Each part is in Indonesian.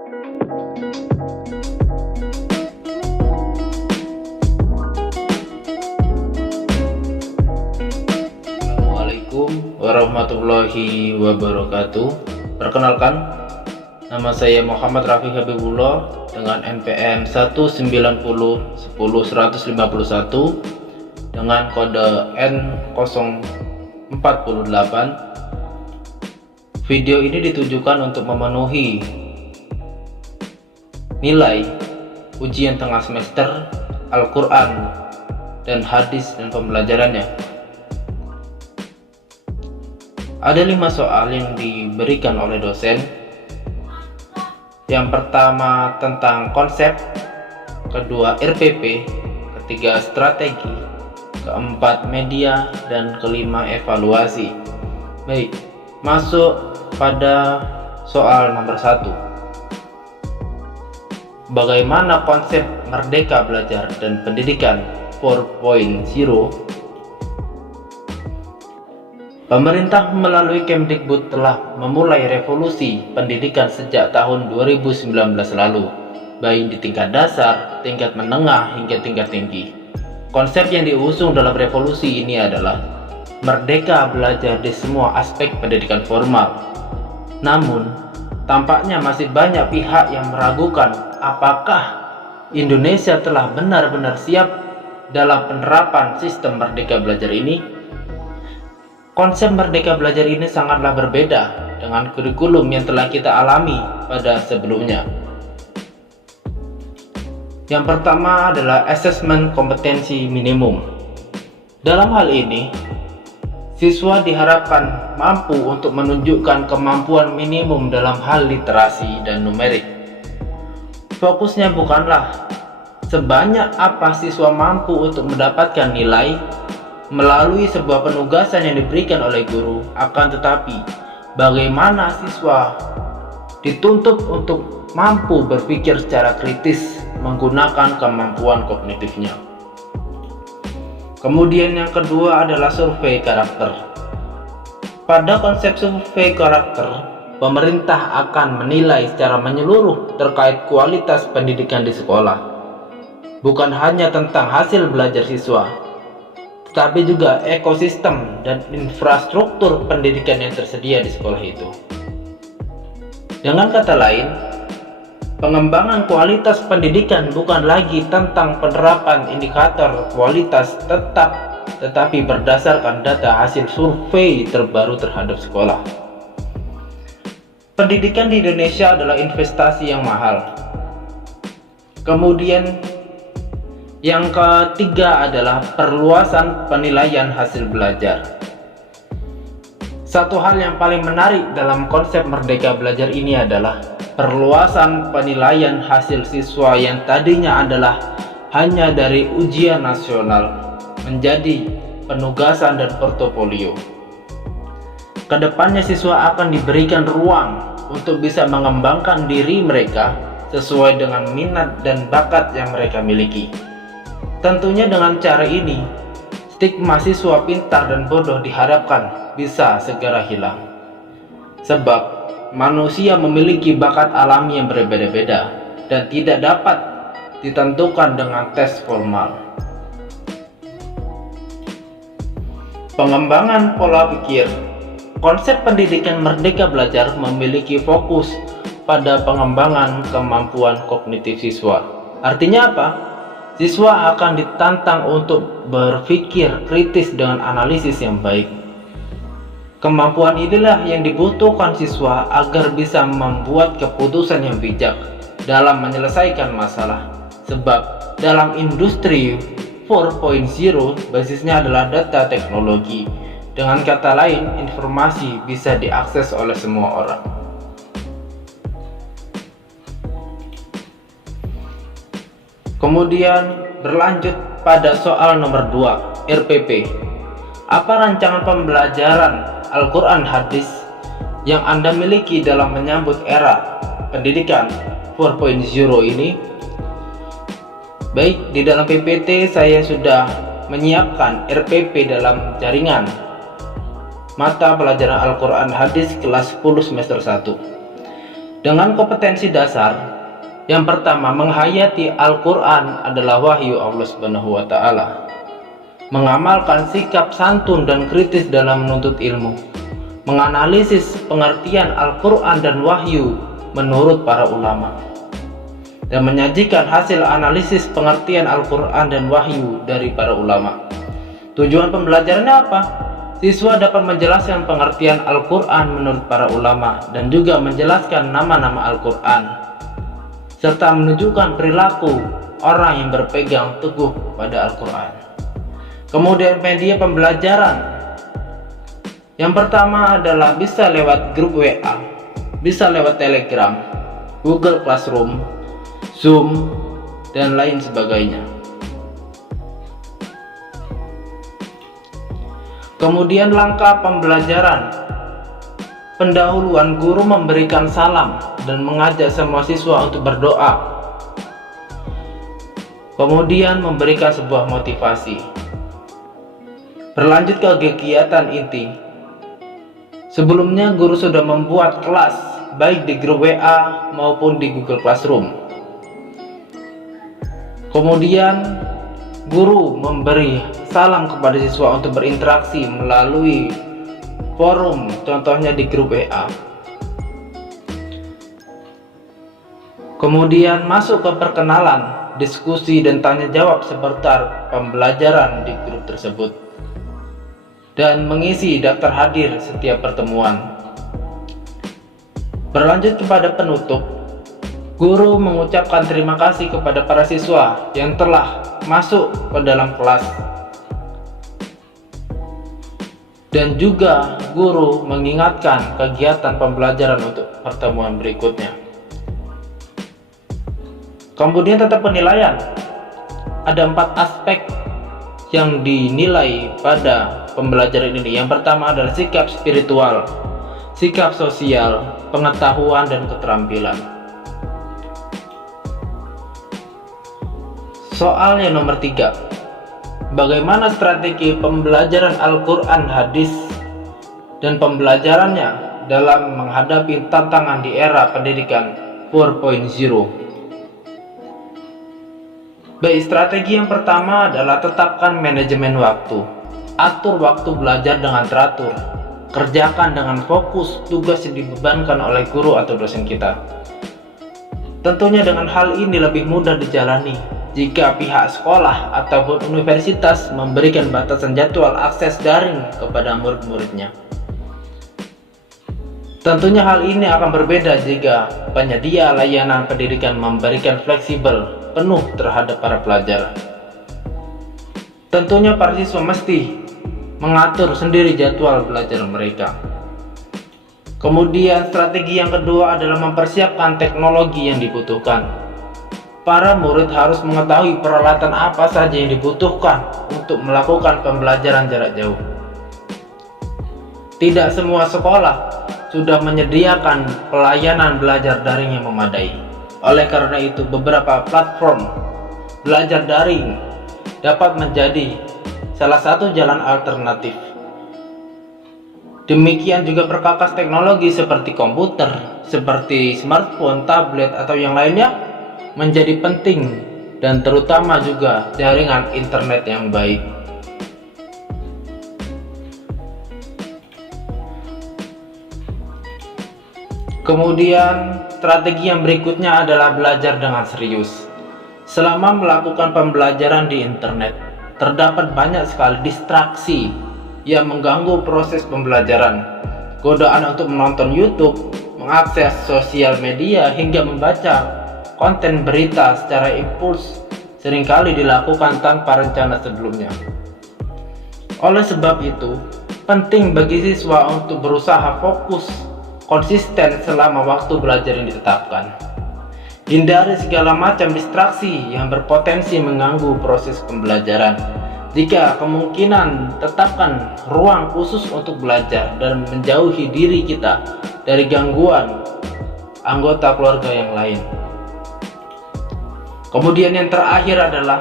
Assalamualaikum warahmatullahi wabarakatuh. Perkenalkan, nama saya Muhammad Rafi Habibullah dengan NPM 190100151 dengan kode N048. Video ini ditujukan untuk memenuhi nilai ujian tengah semester Al-Quran dan hadis dan pembelajarannya. Ada 5 soal yang diberikan oleh dosen. Yang pertama tentang konsep, kedua RPP, ketiga strategi, keempat media, dan kelima evaluasi. Baik, masuk pada soal nomor 1. Bagaimana konsep Merdeka Belajar dan Pendidikan 4.0? Pemerintah melalui Kemdikbud telah memulai revolusi pendidikan sejak tahun 2019 lalu, baik di tingkat dasar, tingkat menengah, hingga tingkat tinggi. Konsep yang diusung dalam revolusi ini adalah merdeka belajar di semua aspek pendidikan formal. Namun, tampaknya masih banyak pihak yang meragukan apakah Indonesia telah benar-benar siap dalam penerapan sistem merdeka belajar ini. Konsep merdeka belajar ini sangatlah berbeda dengan kurikulum yang telah kita alami pada sebelumnya. Yang pertama adalah asesmen kompetensi minimum. Dalam hal ini, siswa diharapkan mampu untuk menunjukkan kemampuan minimum dalam hal literasi dan numerik. Fokusnya bukanlah sebanyak apa siswa mampu untuk mendapatkan nilai melalui sebuah penugasan yang diberikan oleh guru, akan tetapi bagaimana siswa dituntut untuk mampu berpikir secara kritis menggunakan kemampuan kognitifnya. Kemudian yang kedua adalah survei karakter. Pada konsep survei karakter, pemerintah akan menilai secara menyeluruh terkait kualitas pendidikan di sekolah, bukan hanya tentang hasil belajar siswa, tetapi juga ekosistem dan infrastruktur pendidikan yang tersedia di sekolah itu. Dengan kata lain, pengembangan kualitas pendidikan bukan lagi tentang penerapan indikator kualitas tetapi berdasarkan data hasil survei terbaru terhadap sekolah. Pendidikan di Indonesia adalah investasi yang mahal. Kemudian yang ketiga adalah perluasan penilaian hasil belajar. Satu hal yang paling menarik dalam konsep merdeka belajar ini adalah perluasan penilaian hasil siswa yang tadinya adalah hanya dari ujian nasional menjadi penugasan dan portofolio. Kedepannya siswa akan diberikan ruang untuk bisa mengembangkan diri mereka sesuai dengan minat dan bakat yang mereka miliki. Tentunya dengan cara ini, stigma siswa pintar dan bodoh diharapkan bisa segera hilang. Sebab manusia memiliki bakat alami yang berbeda-beda dan tidak dapat ditentukan dengan tes formal. Pengembangan pola pikir. Konsep pendidikan merdeka belajar memiliki fokus pada pengembangan kemampuan kognitif siswa. Artinya apa? Siswa akan ditantang untuk berpikir kritis dengan analisis yang baik. Kemampuan inilah yang dibutuhkan siswa agar bisa membuat keputusan yang bijak dalam menyelesaikan masalah. Sebab dalam industri 4.0 basisnya adalah data teknologi. Dengan kata lain, informasi bisa diakses oleh semua orang. Kemudian berlanjut pada soal nomor 2, RPP. Apa rancangan pembelajaran Al-Quran hadis yang Anda miliki dalam menyambut era pendidikan 4.0 ini? Baik, di dalam PPT saya sudah menyiapkan RPP dalam jaringan mata pelajaran Al-Quran hadis kelas 10 semester 1. Dengan kompetensi dasar, yang pertama, menghayati Al-Quran adalah wahyu Allah Subhanahu wa Ta'ala. Mengamalkan sikap santun dan kritis dalam menuntut ilmu. Menganalisis pengertian Al-Quran dan wahyu menurut para ulama. Dan menyajikan hasil analisis pengertian Al-Quran dan wahyu dari para ulama. Tujuan pembelajarannya apa? Siswa dapat menjelaskan pengertian Al-Quran menurut para ulama dan juga menjelaskan nama-nama Al-Quran, serta menunjukkan perilaku orang yang berpegang teguh pada Al-Quran. Kemudian media pembelajaran. Yang pertama adalah bisa lewat grup WA, bisa lewat Telegram, Google Classroom, Zoom, dan lain sebagainya. Kemudian langkah pembelajaran. Pendahuluan, guru memberikan salam dan mengajak semua siswa untuk berdoa. Kemudian memberikan sebuah motivasi. Berlanjut ke kegiatan inti. Sebelumnya guru sudah membuat kelas baik di grup WA maupun di Google Classroom. Kemudian guru memberi salam kepada siswa untuk berinteraksi melalui forum, contohnya di grup WA. Kemudian masuk ke perkenalan, diskusi dan tanya jawab seputar pembelajaran di grup tersebut, dan mengisi daftar hadir setiap pertemuan. Berlanjut kepada penutup, guru mengucapkan terima kasih kepada para siswa yang telah masuk ke dalam kelas, dan juga guru mengingatkan kegiatan pembelajaran untuk pertemuan berikutnya. Kemudian tentang penilaian, ada 4 aspek yang dinilai pada pembelajaran ini. Yang pertama adalah sikap spiritual, sikap sosial, pengetahuan, dan keterampilan. Soal yang nomor 3, bagaimana strategi pembelajaran Al-Quran, hadis, dan pembelajarannya dalam menghadapi tantangan di era pendidikan 4.0? Baik, strategi yang pertama adalah tetapkan manajemen waktu. Atur waktu belajar dengan teratur. Kerjakan dengan fokus tugas yang dibebankan oleh guru atau dosen kita. Tentunya dengan hal ini lebih mudah dijalani jika pihak sekolah ataupun universitas memberikan batasan jadwal akses daring kepada murid-muridnya. Tentunya hal ini akan berbeda jika penyedia layanan pendidikan memberikan fleksibel penuh terhadap para pelajar. Tentunya para siswa mesti mengatur sendiri jadwal belajar mereka. Kemudian strategi yang kedua adalah mempersiapkan teknologi yang dibutuhkan. Para murid harus mengetahui peralatan apa saja yang dibutuhkan untuk melakukan pembelajaran jarak jauh. Tidak semua sekolah sudah menyediakan pelayanan belajar daring yang memadai. Oleh karena itu, beberapa platform belajar daring dapat menjadi salah satu jalan alternatif. Demikian juga perkakas teknologi seperti komputer, seperti smartphone, tablet, atau yang lainnya menjadi penting, dan terutama juga jaringan internet yang baik. Kemudian strategi yang berikutnya adalah belajar dengan serius. Selama melakukan pembelajaran di internet, terdapat banyak sekali distraksi yang mengganggu proses pembelajaran. Godaan untuk menonton YouTube, mengakses sosial media, hingga membaca konten berita secara impuls seringkali dilakukan tanpa rencana sebelumnya. Oleh sebab itu, penting bagi siswa untuk berusaha fokus konsisten selama waktu belajar yang ditetapkan. Hindari segala macam distraksi yang berpotensi mengganggu proses pembelajaran. Jika kemungkinan, tetapkan ruang khusus untuk belajar dan menjauhi diri kita dari gangguan anggota keluarga yang lain. Kemudian yang terakhir adalah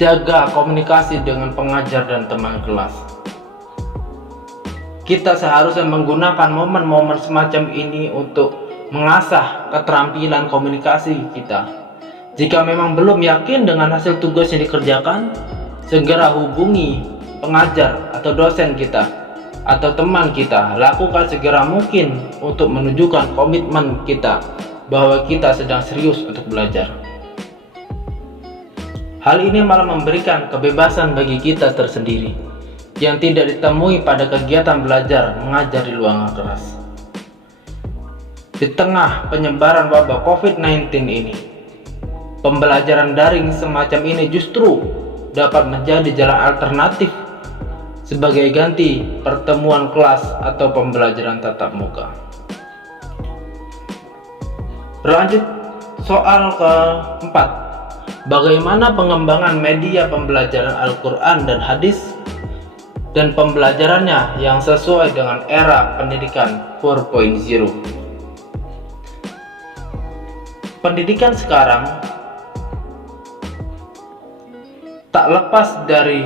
jaga komunikasi dengan pengajar dan teman kelas. Kita seharusnya menggunakan momen-momen semacam ini untuk mengasah keterampilan komunikasi kita. Jika memang belum yakin dengan hasil tugas yang dikerjakan, segera hubungi pengajar atau dosen kita atau teman kita. Lakukan segera mungkin untuk menunjukkan komitmen kita bahwa kita sedang serius untuk belajar. Hal ini malah memberikan kebebasan bagi kita tersendiri yang tidak ditemui pada kegiatan belajar mengajar di ruangan kelas. Di tengah penyebaran wabah COVID-19 ini, pembelajaran daring semacam ini justru dapat menjadi jalan alternatif sebagai ganti pertemuan kelas atau pembelajaran tatap muka. Berlanjut soal keempat, bagaimana pengembangan media pembelajaran Al-Quran dan hadis dan pembelajarannya yang sesuai dengan era pendidikan 4.0. Pendidikan sekarang tak lepas dari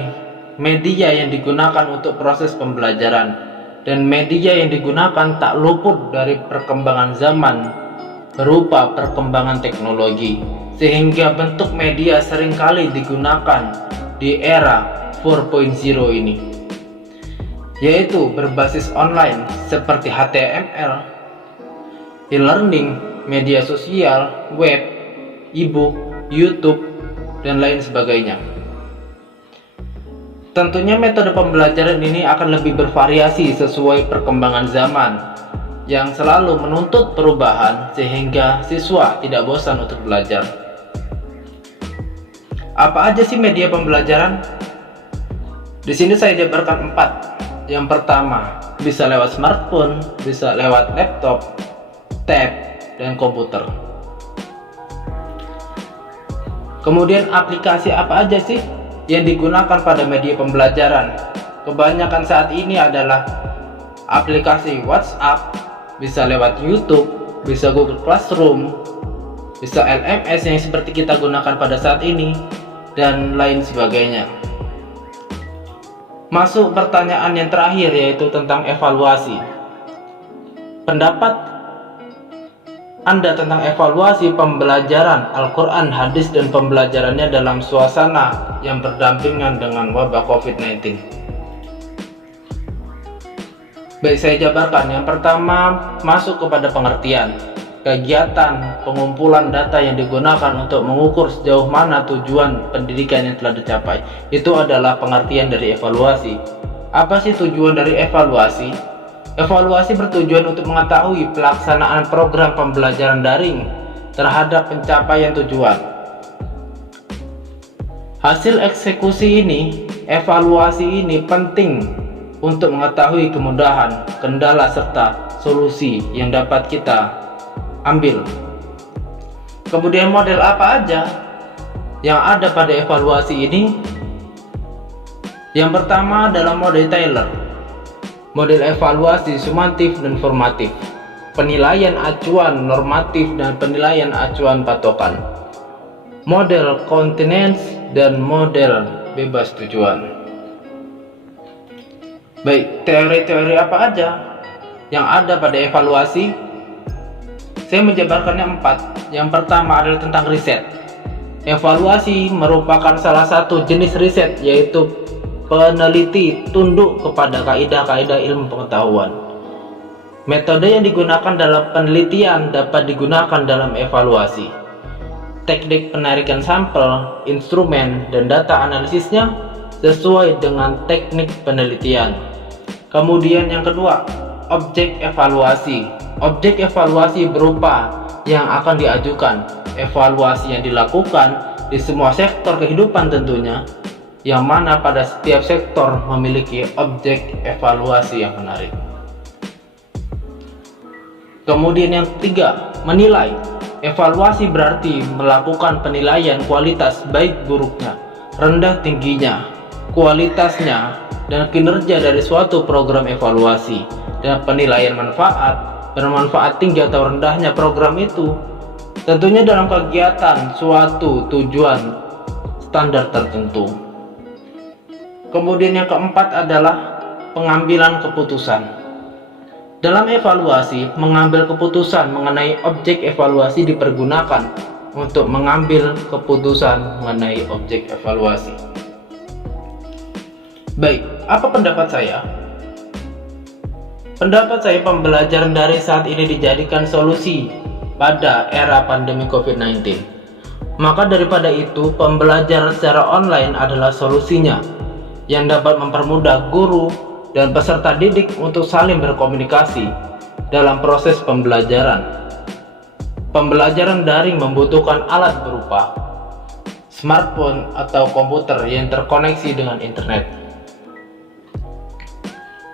media yang digunakan untuk proses pembelajaran, dan media yang digunakan tak luput dari perkembangan zaman berupa perkembangan teknologi, sehingga bentuk media seringkali digunakan di era 4.0 ini, yaitu berbasis online seperti HTML, e-learning, media sosial, web, e-book, YouTube, dan lain sebagainya. Tentunya metode pembelajaran ini akan lebih bervariasi sesuai perkembangan zaman yang selalu menuntut perubahan, sehingga siswa tidak bosan untuk belajar. Apa aja sih media pembelajaran? Di sini saya jabarkan 4. Yang pertama, bisa lewat smartphone, bisa lewat laptop, tab, dan komputer. Kemudian aplikasi apa aja sih yang digunakan pada media pembelajaran? Kebanyakan saat ini adalah aplikasi WhatsApp, bisa lewat YouTube, bisa Google Classroom, bisa LMS yang seperti kita gunakan pada saat ini, dan lain sebagainya. Masuk pertanyaan yang terakhir, yaitu tentang evaluasi. Pendapat Anda tentang evaluasi pembelajaran Al-Quran, hadis, dan pembelajarannya dalam suasana yang berdampingan dengan wabah COVID-19. Baik, saya jabarkan. Yang pertama, masuk kepada pengertian. Kegiatan pengumpulan data yang digunakan untuk mengukur sejauh mana tujuan pendidikan yang telah dicapai. Itu adalah pengertian dari evaluasi. Apa sih tujuan dari evaluasi? Evaluasi bertujuan untuk mengetahui pelaksanaan program pembelajaran daring terhadap pencapaian tujuan. Hasil eksekusi ini, evaluasi ini penting untuk mengetahui kemudahan, kendala, serta solusi yang dapat kita ambil. Kemudian model apa aja yang ada pada evaluasi ini? Yang pertama adalah model Taylor, model evaluasi sumatif dan formatif, penilaian acuan normatif dan penilaian acuan patokan, model continence, dan model bebas tujuan. Baik, teori-teori apa aja yang ada pada evaluasi? Saya menjabarkannya 4. Yang pertama adalah tentang riset. Evaluasi merupakan salah satu jenis riset, yaitu peneliti tunduk kepada kaidah-kaidah ilmu pengetahuan. Metode yang digunakan dalam penelitian dapat digunakan dalam evaluasi. Teknik penarikan sampel, instrumen, dan data analisisnya sesuai dengan teknik penelitian. Kemudian yang kedua, objek evaluasi. Objek evaluasi berupa yang akan diajukan, evaluasi yang dilakukan di semua sektor kehidupan tentunya, yang mana pada setiap sektor memiliki objek evaluasi yang menarik. Kemudian yang ketiga, menilai. Evaluasi berarti melakukan penilaian kualitas baik buruknya, rendah tingginya, kualitasnya, dan kinerja dari suatu program evaluasi, dan penilaian manfaat, bermanfaat tinggi atau rendahnya program itu tentunya dalam kegiatan suatu tujuan standar tertentu. Kemudian yang keempat adalah pengambilan keputusan. Dalam evaluasi, mengambil keputusan mengenai objek evaluasi dipergunakan untuk mengambil keputusan mengenai objek evaluasi. Baik, apa pendapat saya? Pendapat saya, pembelajaran daring saat ini dijadikan solusi pada era pandemi COVID-19. Maka daripada itu, pembelajaran secara online adalah solusinya yang dapat mempermudah guru dan peserta didik untuk saling berkomunikasi dalam proses pembelajaran. Pembelajaran daring membutuhkan alat berupa smartphone atau komputer yang terkoneksi dengan internet.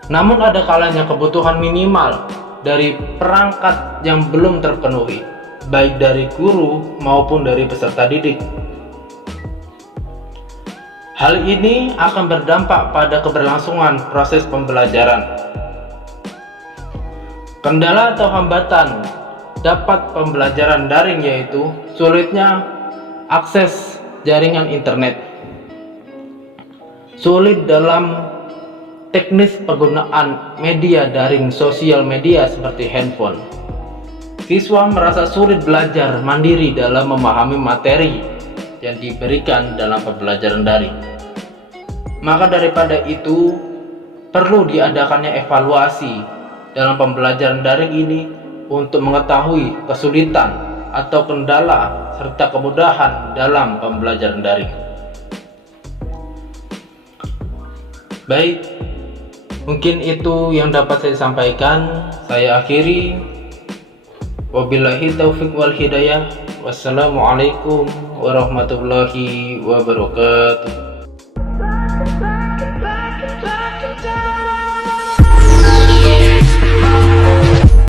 Namun ada kalanya kebutuhan minimal dari perangkat yang belum terpenuhi, baik dari guru maupun dari peserta didik. Hal ini akan berdampak pada keberlangsungan proses pembelajaran. Kendala atau hambatan dapat pembelajaran daring yaitu sulitnya akses jaringan internet, sulit dalam teknis penggunaan media daring sosial media seperti handphone. Siswa merasa sulit belajar mandiri dalam memahami materi yang diberikan dalam pembelajaran daring. Maka daripada itu, perlu diadakannya evaluasi dalam pembelajaran daring ini untuk mengetahui kesulitan atau kendala serta kemudahan dalam pembelajaran daring. Baik, mungkin itu yang dapat saya sampaikan. Saya akhiri. Wabillahi taufiq wal hidayah. Wassalamualaikum warahmatullahi wabarakatuh.